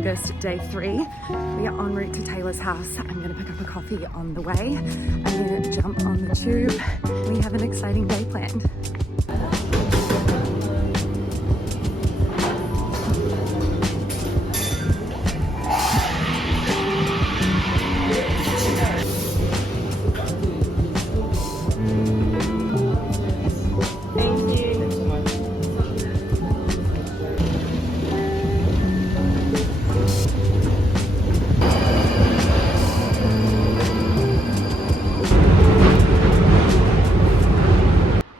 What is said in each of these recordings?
Vlogust day 3. We are en route to Taylor's house. I'm gonna pick up a coffee on the way and then jump on the tube. We have an exciting day planned.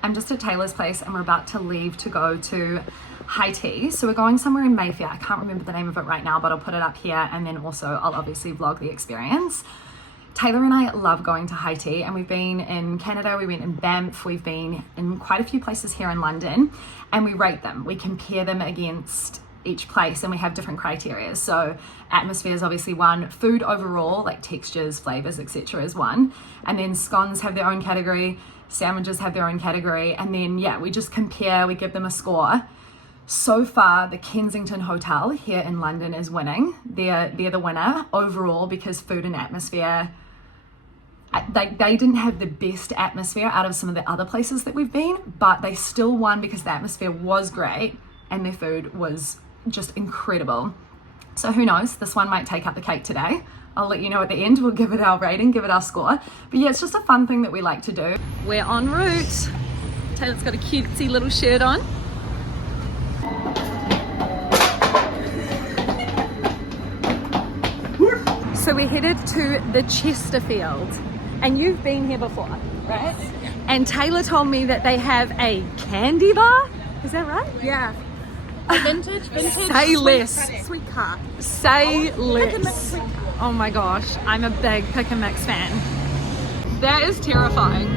I'm just at Taylor's place and we're about to leave to go to high tea. So we're going somewhere in Mayfair. I can't remember the name of it right now, but I'll put it up here and then also I'll obviously vlog the experience. Taylor and I love going to high tea, and we've been in Canada, we went in Banff, we've been in quite a few places here in London, and we rate them. We compare them against each place and we have different criteria. So atmosphere is obviously one, food overall, like textures, flavors, etc. is one, and then scones have their own category, sandwiches have their own category, and then yeah, we just compare, we give them a score. So far, the Kensington Hotel here in London is winning. They're the winner overall because food and atmosphere, they didn't have the best atmosphere out of some of the other places that we've been, but they still won because the atmosphere was great and their food was just incredible. So who knows, this one might take up the cake today. I'll let you know at the end. We'll give it our rating, give it our score. But yeah, it's just a fun thing that we like to do. We're en route. Taylor's got a cutesy little shirt on. So we're headed to the Chesterfield, and you've been here before, right? Yeah. And Taylor told me that they have a candy bar. Is that right? Yeah. Vintage. Say less. Sweet cart. Say less. Oh my gosh, I'm a big Pick and Mix fan. That is terrifying.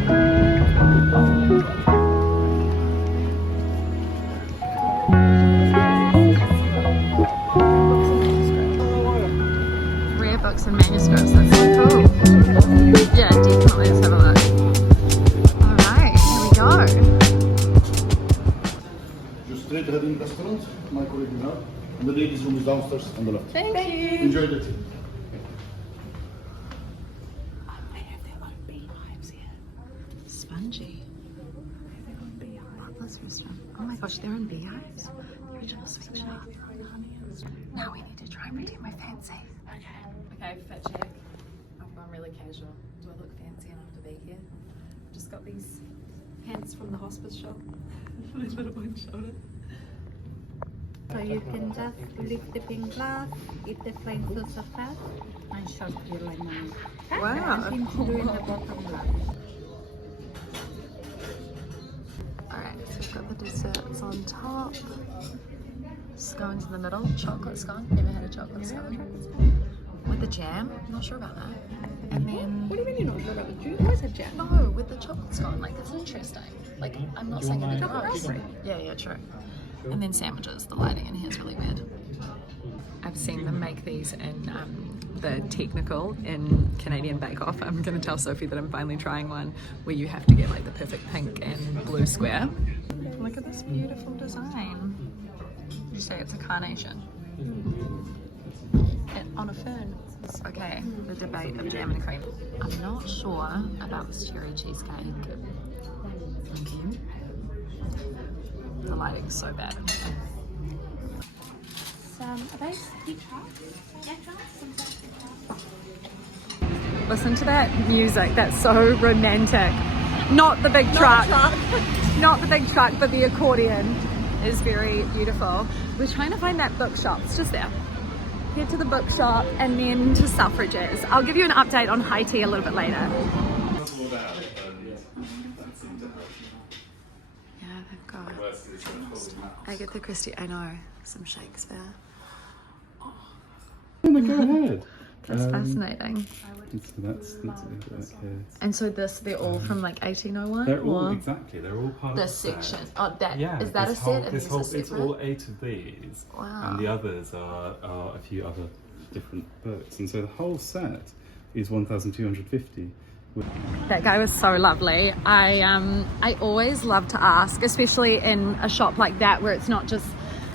Rare books and manuscripts, that's so cool. Yeah, definitely, let's have a look. Alright, here we go. Just straight ahead in the restaurant, my colleague now. And the ladies' room is downstairs on the left. Thank you. Enjoy the tea. They have their own beehives here. Spongy. Butler's restaurant. Oh my gosh, they're in beehives. The original sweet shop. Now we need to try and pretend we're fancy. Okay, fit check. I've gone really casual. Do I look fancy enough to be here? I've just got these pants from the hospice shop. A little one shoulder. So you can just lift the pink glass, if the flame fills up fast, and shut your lemon. Wow. Nothing to do in the bottom glass. Alright, so we've got the desserts on top. Scones in the middle. Chocolate scone. Never had a chocolate scone. With the jam. Not sure about that. And then... What do you mean you're not sure about the juice? Always have jam. No, with the chocolate scone. Like, it's interesting. Like, I'm not saying anything chocolate gross. raspberry? Yeah, true. And then sandwiches. The lighting in here is really weird. I've seen them make these in the technical in Canadian Bake Off. I'm going to tell Sophie that I'm finally trying one where you have to get like the perfect pink and blue square. Look at this beautiful design. Did you say it's a carnation? On a fern. Okay, the debate of jam and cream. I'm not sure about this cherry cheesecake. The lighting's so bad. Are they tea trucks? Listen to that music, that's so romantic. Not the big truck. Not the big truck, but the accordion is very beautiful. We're trying to find that bookshop, it's just there. Head to the bookshop and then to Selfridges. I'll give you an update on high tea a little bit later. Yeah, they've got Agatha Christie, I know, some Shakespeare. Oh my god. That's fascinating. That's And so they're all from like 1801? They're all exactly. They're all part This of the section. set. Oh, that Yeah, is that a this set? whole, And this these whole, are it's separate? all 8 of these, Wow. and the others are a few other different books. And so the whole set is 1,250. That guy was so lovely. I always love to ask, especially in a shop like that where it's not just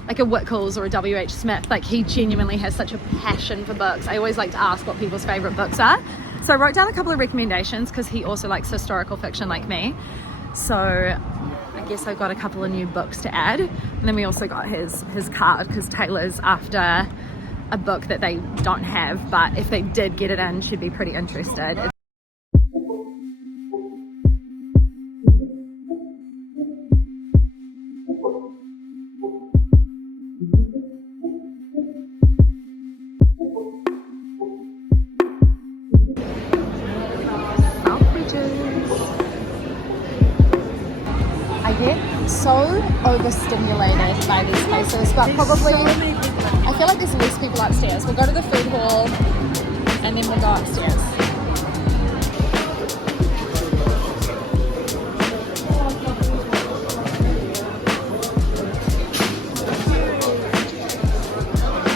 like a Whitcoulls or a W.H. Smith. Like he genuinely has such a passion for books. I always like to ask what people's favourite books are. So I wrote down a couple of recommendations because he also likes historical fiction like me. So I guess I got a couple of new books to add. And then we also got his card because Taylor's after a book that they don't have, but if they did get it in, she'd be pretty interested. I get so overstimulated by these places, but probably I feel like there's less people upstairs. We'll go to the food hall and then we'll go upstairs.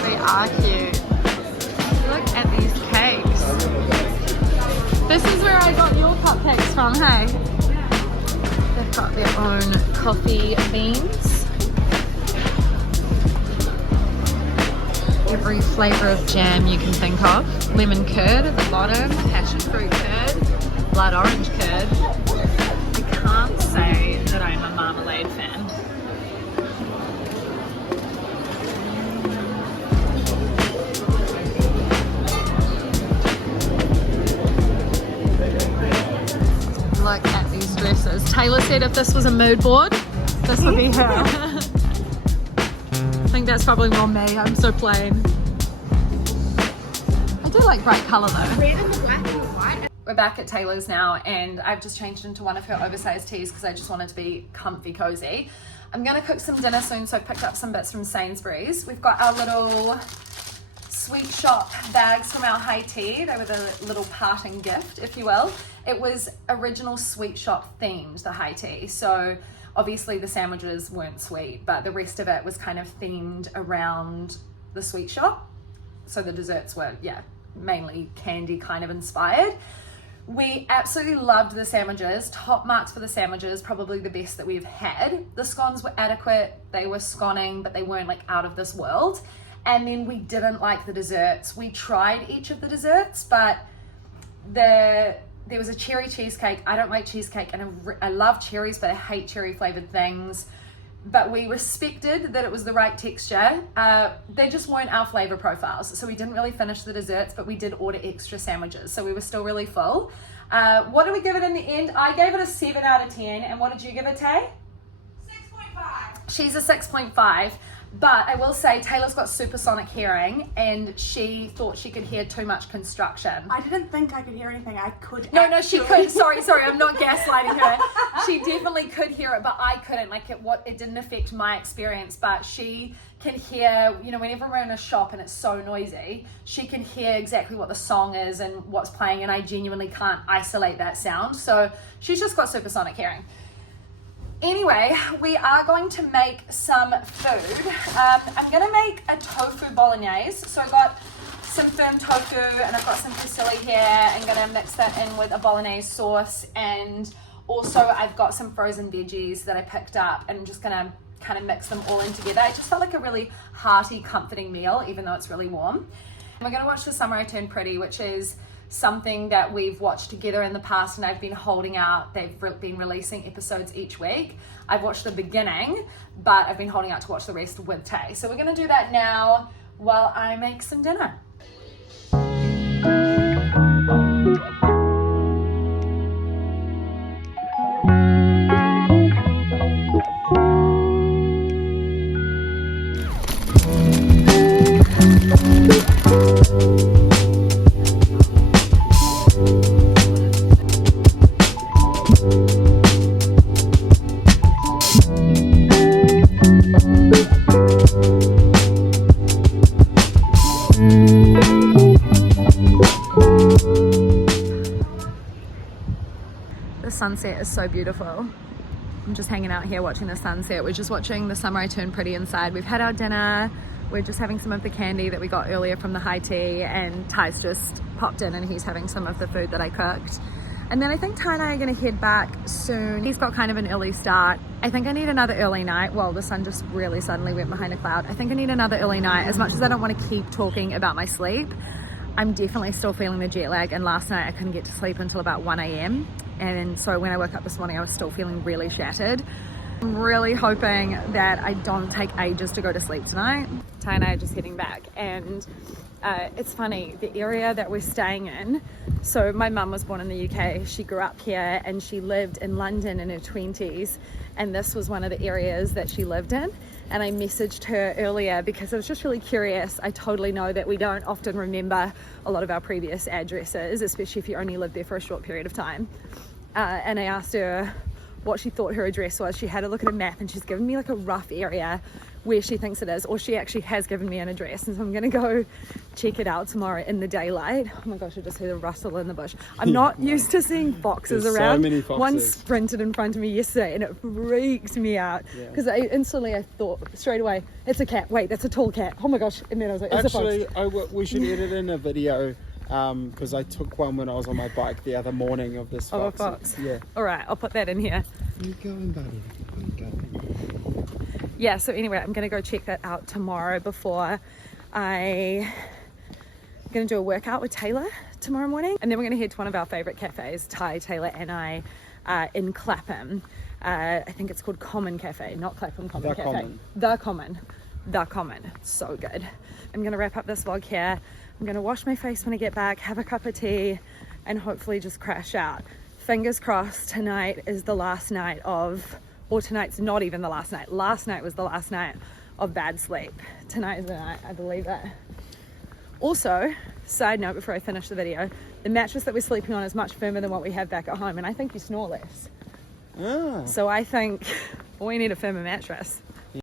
They are cute. Look at these cakes. This is where I got your cupcakes from, hey? They've got their own coffee beans. Every flavour of jam you can think of. Lemon curd at the bottom, passion fruit curd, blood orange curd. I can't say that I'm a marmalade fan. Look at these dresses. Taylor said if this was a mood board, this would be her. I think that's probably more me. I'm so plain. I do like bright colour though. Red and the black and the white. We're back at Taylor's now and I've just changed into one of her oversized tees because I just wanted to be comfy cozy. I'm going to cook some dinner soon, so I picked up some bits from Sainsbury's. We've got our little sweet shop bags from our high tea. They were the little parting gift, if you will. It was original sweet shop themed, the high tea. So obviously the sandwiches weren't sweet, but the rest of it was kind of themed around the sweet shop. So the desserts were, yeah, mainly candy kind of inspired. We absolutely loved the sandwiches. Top marks for the sandwiches, probably the best that we've had. The scones were adequate. They were sconing, but they weren't like out of this world. And then we didn't like the desserts. We tried each of the desserts, but there was a cherry cheesecake. I don't like cheesecake, and I love cherries, but I hate cherry flavored things. But we respected that it was the right texture. They just weren't our flavor profiles. So we didn't really finish the desserts, but we did order extra sandwiches. So we were still really full. What did we give it in the end? I gave it a 7 out of 10. And what did you give it, Tay? 6.5. She's a 6.5. But I will say Taylor's got supersonic hearing and she thought she could hear too much construction. I didn't think I could hear anything. I could No, she could. Sorry, I'm not gaslighting her. She definitely could hear it, but I couldn't. Like it didn't affect my experience, but she can hear, you know, whenever we're in a shop and it's so noisy, she can hear exactly what the song is and what's playing, and I genuinely can't isolate that sound. So she's just got supersonic hearing. Anyway, we are going to make some food. I'm going to make a tofu bolognese. So I got some firm tofu and I've got some fusilli here. I'm going to mix that in with a bolognese sauce. And also I've got some frozen veggies that I picked up and I'm just going to kind of mix them all in together. It just felt like a really hearty, comforting meal, even though it's really warm. And we're going to watch The Summer I Turned Pretty, which is something that we've watched together in the past, and I've been holding out. They've been releasing episodes each week. I've watched the beginning, but I've been holding out to watch the rest with Tay. So we're going to do that now while I make some dinner. The sunset is so beautiful. I'm just hanging out here watching the sunset. We're just watching The Summer I Turned Pretty inside. We've had our dinner. We're just having some of the candy that we got earlier from the high tea, and Ty's just popped in and he's having some of the food that I cooked. And then I think Ty and I are gonna head back soon. He's got kind of an early start. I think I need another early night. Well, the sun just really suddenly went behind a cloud. I think I need another early night. As much as I don't want to keep talking about my sleep, I'm definitely still feeling the jet lag. And last night I couldn't get to sleep until about 1 a.m. And so when I woke up this morning, I was still feeling really shattered. I'm really hoping that I don't take ages to go to sleep tonight. Ty and I are just heading back, and it's funny, the area that we're staying in, so my mum was born in the UK, she grew up here, and she lived in London in her 20s, and this was one of the areas that she lived in. And I messaged her earlier because I was just really curious. I totally know that we don't often remember a lot of our previous addresses, especially if you only lived there for a short period of time. And I asked her what she thought her address was. She had a look at a map and she's given me like a rough area where she thinks it is, or she actually has given me an address, and so I'm gonna go check it out tomorrow in the daylight. Oh my gosh, I just heard a rustle in the bush. I'm not used to seeing foxes There's around. so many foxes. One sprinted in front of me yesterday and it freaked me out because I thought straight away, it's a cat. Wait, that's a tall cat. Oh my gosh. And then I was like, it's Actually, a fox. we should edit in a video because I took one when I was on my bike the other morning of this fox. Of a fox. Yeah. All right, I'll put that in here. Where you going, buddy? Where you going? Yeah, so anyway, I'm gonna go check that out tomorrow before I'm gonna do a workout with Taylor tomorrow morning, and then we're gonna head to one of our favorite cafes, Ty, Taylor and I, in Clapham. I think it's called Common Cafe, not Clapham Common The Cafe. Common. The Common. It's so good. I'm gonna wrap up this vlog here. I'm gonna wash my face when I get back, have a cup of tea, and hopefully just crash out. Fingers crossed tonight is the last night of, or tonight's not even the last night. Last night was the last night of bad sleep. Tonight is the night, I believe that. Also, side note before I finish the video, the mattress that we're sleeping on is much firmer than what we have back at home, and I think you snore less. Ah. So I think we need a firmer mattress.